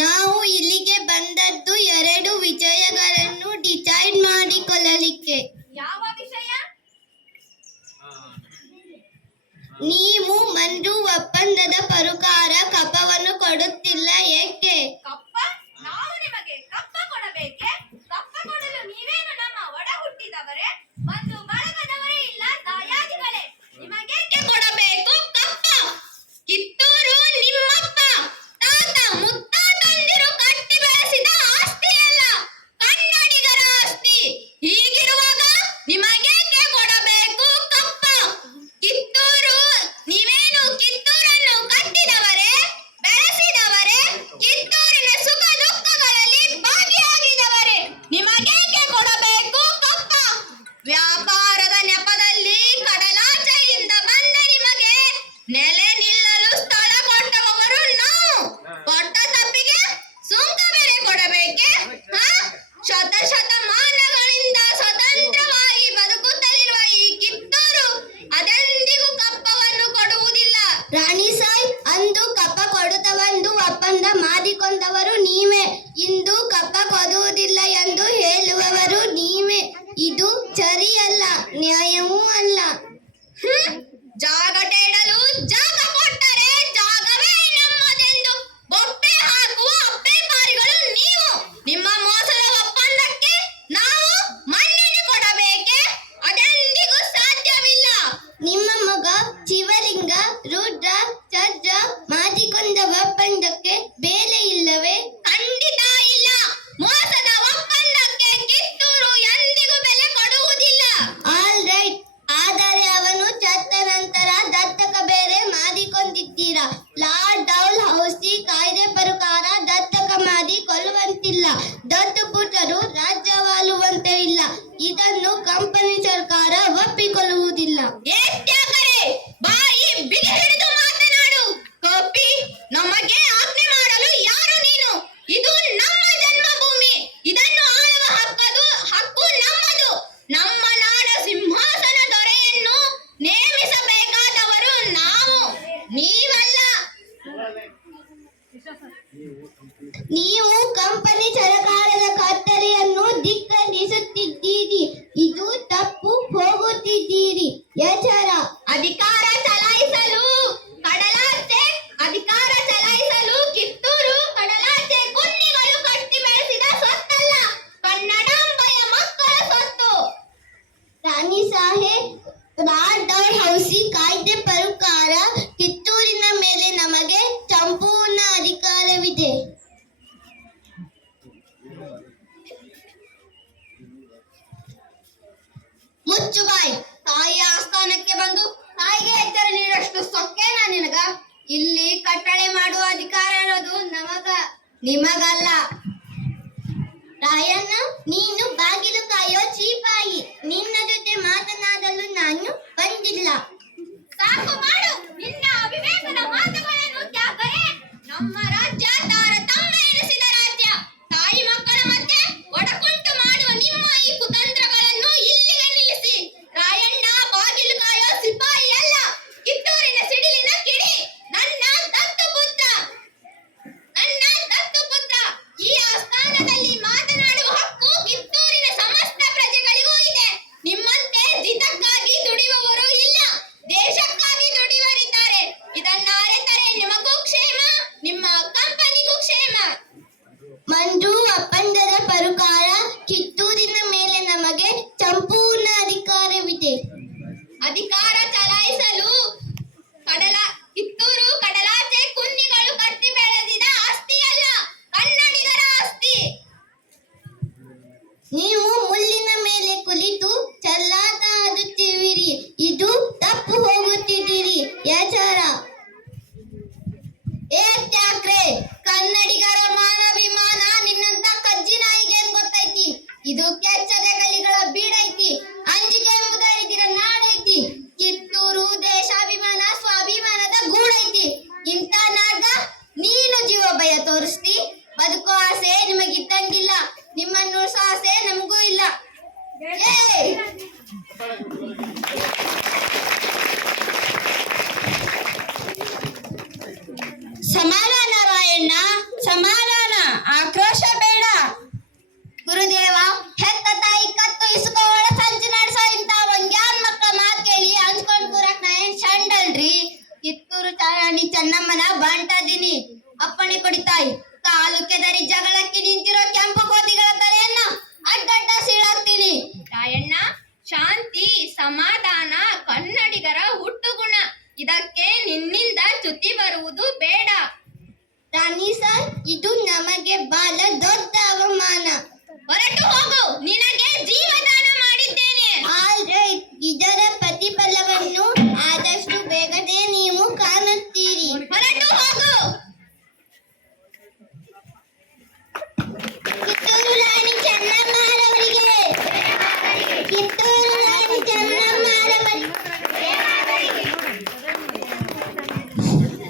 ನಾವು ಇಲ್ಲಿಗೆ ಬಂದದ್ದು 2 ವಿಷಯಗಳನ್ನು ಡಿಸೈಡ್ ಮಾಡಿಕೊಳ್ಳಲಿಕ್ಕೆ. ಯಾವ ವಿಷಯ? ನೀವು ಮಂಜು ಒಪ್ಪಂದದ ಪ್ರಕಾರ ಕಪ್ಪವನ್ನು ಕೊಡುತ್ತಿಲ್ಲ, ಏಕೆ? ಕಪ್ಪ? ನಾವು ನಿಮಗೆ ಕಪ್ಪ ಕೊಡಬೇಕೆ? ಕಪ್ಪ ಕೊಡಲು ನೀವೇನು ನಮ್ಮ ಒಡ ಹುಟ್ಟಿದವರೇ? ಬಂಧು ಬಳಗದವರೇ ಇಲ್ಲ ದಾಯಾದಿಗಳೇ? ನಿಮಗೇಕೆ ಕೊಡಬೇಕು ಕಪ್ಪ? ಕಿತ್ತೂರು ನಿಮ್ಮಪ್ಪ ತಾತ ಮುತ್ತಾತಂದಿರು ಕಟ್ಟಿ ಬೆಳೆಸಿದ ಆಸ್ತಿ ಅಲ್ಲ, ಕನ್ನಡಿಗರ ಆಸ್ತಿ. ಹೀಗಿರುವಾಗ ನಿಮಗೇಕೆ ಕೊಡಬೇಕು ಕಪ್ಪ? ಕಿತ್ತೂರು, ನೀವೇನು ಕಿತ್ತೂರನ್ನು ಕಟ್ಟಿದವರೇ, ಬೆಳೆಸಿದವರೇ, ಕಿತ್ತೂರಿನ ಸುಖ ದುಃಖಗಳಲ್ಲಿ ಭಾಗಿಯಾಗಿದವರೇ? ನಿಮಗೇಕೆ ಕೊಡಬೇಕು ಕಪ್ಪ? ವ್ಯಾಪಾರದ ನೆಪದಲ್ಲಿ ಕಡಲಾಚೆಯಿಂದ ಬಂದ ನಿಮಗೆ ನೆಲೆ ನಿಲ್ಲಲು ಸ್ಥಳ ಕೊಟ್ಟವರು ನಾವು. ಕೊಟ್ಟ ತಪ್ಪಿಗೆ ಸುಂಕ ಬೇರೆ ಕೊಡಬೇಕೆ? ಶತಶತಮಾನಗಳಿಂದ ಸ್ವತಂತ್ರವಾಗಿ ಬದುಕುತ್ತಲಿರುವ ಈ ಕಿತ್ತೂರು ಅದೆಂದಿಗೂ ಕಪ್ಪವನ್ನು ಕೊಡುವುದಿಲ್ಲ. ರಾಣಿ ಸಾಯ್, ಅಂದು ಕಪ್ಪ ಕೊಡುತ್ತವೆಂದು ಒಪ್ಪಂದ ಮಾಡಿಕೊಂಡವರು ನೀವೇ. ಇಂದು ಕಪ್ಪ ಕೊಡುವುದಿಲ್ಲ ಎಂದು ಹೇಳುವವರು ನೀವೇ. ಇದು ಸರಿಯಲ್ಲ, ನ್ಯಾಯವೂ ಅಲ್ಲ. ಜಾಗ ಇಡಲು ಜಾಗ ಕೊಟ್ಟರೆ ಜಾಗವೇ ನಮ್ಮದೆಂದು ಬೊಟ್ಟೆ ಹಾಕುವ ಅಪ್ಪೆಪಾರಿಗಳು ನೀವು. ನಿಮ್ಮ ಮೋಸದ ಒಪ್ಪಂದಕ್ಕೆ ನಾವು ಮನ್ನಣೆ ಕೊಡಬೇಕೆ? ಅದೆಂದಿಗೂ ಸಾಧ್ಯವಿಲ್ಲ. ನಿಮ್ಮ ಮಗ ಶಿವಲಿಂಗ, ರುದ್ರ, ಚರ್ಜ ಮಾಡಿಕೊಂಡ ಒಪ್ಪಂದಕ್ಕೆ ಬೆಲೆ ಇಲ್ಲವೇ? ಖಂಡಿತ ಇಲ್ಲ. ಮೋಸದ ಒಪ್ಪಂದಕ್ಕೆ ಕಿತ್ತೂರು ಎಂದಿಗೂ ಬೆಲೆ ಕೊಡುವುದಿಲ್ಲ. ಆಲ್ ರೈಟ್, ಆದರೆ ಅವನು ಚತ್ತ ನಂತರ ದತ್ತಕ ಬೇರೆ ಮಾಡಿಕೊಂಡಿದ್ದೀರಾ. ಲಾರ್ಡ್ ಡೌಲ್ ಹೌಸಿ ಕಾಯ್ದೆ ಪ್ರಕಾರ ದತ್ತಕ ಮಾಡಿಕೊಳ್ಳುವಂತಿಲ್ಲ, ದತ್ತುಪುತ್ರರು ರಾಜ್ಯವಾಳುವಂತೆ ಇಲ್ಲ. ಇದನ್ನು ಕಂಪನಿ ಸರ್ಕಾರ ಒಪ್ಪಿಕೊಳ್ಳುವುದಿಲ್ಲ. ಏತ್ಯಾಕರೆ ಬಾಯಿ ಬಿಗಿ ಹಿಡಿದು ಮಾತನಾಡು. ಕಪಿ, ನಮಗೆ ಆಜ್ಞೆ ಮಾಡಲು ಯಾರು ನೀನು? ಇದು ನಮ್ಮ ಜನ್ಮಭೂಮಿ. ಇದನ್ನು ಆಳುವ ಹಕ್ಕು ನಮ್ಮದು. ನಮ್ಮ ನಾಡ ಸಿಂಹಾಸನ ದೊರೆಯನ್ನು ನೇಮಿಸಬೇಕಾದವರು ನಾವು, ನೀವಲ್ಲ. ನೀವು ಕಂಪನಿ ಸರ್ಕಾರದ ಕತ್ತಲೆಯನ್ನು ಧಿಕ್ಕರಿಸುತ್ತಿದ್ದೀರಿ. ಇದು ತಪ್ಪು ಹೋಗುತ್ತಿದ್ದೀರಿ. ಎಚ್ಚರ. ಅಧಿಕಾರ ಚಲಾಯಿಸಲು ಕಡಲಾಚೆ, ಅಧಿಕಾರ ಚಲಾಯಿಸಲು ಕಿತ್ತೂರು ಕಡಲಾಚೆ ಕುನ್ನಿಗಳು ಕಟ್ಟಿ ಬೆಳೆಸಿದ ಸ್ವತ್ತಲ್ಲ, ಕನ್ನಡಾಂಬೆಯ ಮಕ್ಕಳ ಸ್ವತ್ತು. ರಾಣಿ ಸಾಹೇಬ್, ಲಾರ್ಡ್ ಡೌಲ್ ಹೌಸಿ ಕಾಯ್ದೆ ಪ್ರಕಾರ ಕಿತ್ತೂರಿನ ಮೇಲೆ ನಮಗೆ ಸಂಪೂರ್ಣ ಅಧಿಕಾರವಿದೆ. ಮುಚ್ಚು ಬಾಯ್. ತಾಯಿಯ ಆಸ್ಥಾನಕ್ಕೆ ಬಂದು ತಾಯಿಗೆ ಎಚ್ಚರ ನೀಡಷ್ಟು ಸೊಕ್ಕೇನಾ ನಿನಗ? ಇಲ್ಲಿ ಕಟ್ಟಳೆ ಮಾಡುವ ಅಧಿಕಾರ ಇರೋದು ನಿಮಗಲ್ಲ. ರಾಯಣ್ಣ, ನೀನು ಬಾಗಿಲು ಕಾಯೋ ಚೀಪಾಯಿ. ನಿನ್ನ ಜೊತೆ ಮಾತನಾಡಲು ನಾನು ಬಂದಿಲ್ಲ. ಸಾಕು ಮಾಡು ನಿನ್ನ ಅವಿವೇಕದ ಮಾತುಗಳನ್ನು ತ್ಯಾಗರೆ. ನಮ್ಮ ರಾಜ್ಯ ತಾರತಮ್ಯ ಎನಿಸಿದ ರಾಜ್ಯ. ತಾಯಿ ಮಕ್ಕಳ ಮಧ್ಯೆ ಒಡಕುಂಟು ಮಾಡುವ ನಿಮ್ಮ ಈ ಕುತಂತ್ರಗಳನ್ನು ಇಲ್ಲಿಗೆ ನಿಲ್ಲಿಸಿ. ರಾಯಣ್ಣ ಬಾಗಿಲು ಕಾಯೋ ಸಿಪಾಯಿ ಅಲ್ಲ, ಕಿತ್ತೂರಿನ ಸಿಡಿಲಿನ ಕಿಡಿ. ನನ್ನ ದತ್ತು ಪುತ್ರ. ಈ ಆಸ್ಥಾನದಲ್ಲಿ ಮಾತನಾಡುವ ಹಕ್ಕು ಕಿತ್ತೂರಿನ ಸಮಸ್ತ ಪ್ರಜೆಗಳಿಗೂ ಇದೆ. ನಿಮ್ಮಂತೆ ಜಿತಕ್ಕಾಗಿ ದುಡಿಯುವವರು ಇಲ್ಲ, ದೇಶಕ್ಕಾಗಿ ದುಡಿಯುವರಿದ್ದಾರೆ. ಇದನ್ನ ಅರಿತರೆ ನಿಮಗೂ ಕ್ಷೇಮ, ನಿಮ್ಮ ಕಂಪನಿಗೂ ಕ್ಷೇಮ. ಮಂಜು ಒಪ್ಪಂದದ ಪ್ರಕಾರ ಕಿತ್ತೂರಿನ ಮೇಲೆ ನಮಗೆ ಸಂಪೂರ್ಣ ಅಧಿಕಾರವಿದೆ. ಅಧಿಕಾರ ಚಲಾಯಿಸಲು ಕಿತ್ತೂರು ಕಡಲಾಚೆ ಕುನ್ನಿಗಳು ಕಟ್ಟಿ ಬೆಳೆದಿದ ಆಸ್ತಿ ಅಲ್ಲ, ಕನ್ನಡಿಗರ ಆಸ್ತಿ. ನೀವು ಮುಳ್ಳಿನ ಮೇಲೆ ಕುಳಿತು ಚೆಲ್ಲಾಟ ಆಡುತ್ತಿರುವಿರಿ. ಇದು ತಪ್ಪು ಹೋಗುತ್ತಿದ್ದೀರಿ. ಎಚ್ಚರ. ಏತ್ಯಾಕ್ರೆ ಕನ್ನಡಿಗರ ಮಾನವಿಮಾನ ನಿನ್ನಂತ ಕಜ್ಜಿ ನಾಯಿಗೆ ಗೊತ್ತೈತಿ. ಇದು ಕೆಚ್ಚದ ಕಲಿಗಳ ಬೀಡೈತಿ. ಅಂಜಿಕೆ ಎಂಬುದರ ನಾಡೈತಿ. ಕಿತ್ತೂರು ದೇಶಾಭಿಮಾನ ಸ್ವಾಭಿಮಾನದ ಗೂಡೈತಿ. ಇಂಥ ನಾಗ ನೀನು ಜೀವ ಭಯ ತೋರಿಸ್ತಿ. ಬದುಕೋ ಆಸೆ ನಿಮಗಿದ್ದಂಗಿಲ್ಲ, ನಿಮ್ಮನ್ನು ಆಸೆ ನಮಗೂ ಇಲ್ಲ. ಸಮಾಧಾನ ರಾಯಣ್ಣ, ಸಮಾಧಾನ. ರಾಯಣ್ಣ, ಶಾಂತಿ ಸಮಾಧಾನ ಕನ್ನಡಿಗರ ಹುಟ್ಟುಗುಣ. ಇದಕ್ಕೆ ನಿನ್ನಿಂದ ಚ್ಯುತಿ ಬರುವುದು ಬೇಡ. ರಾಣಿ ಸರ್, ಇದು ನಮಗೆ ಬಹಳ ದೊಡ್ಡ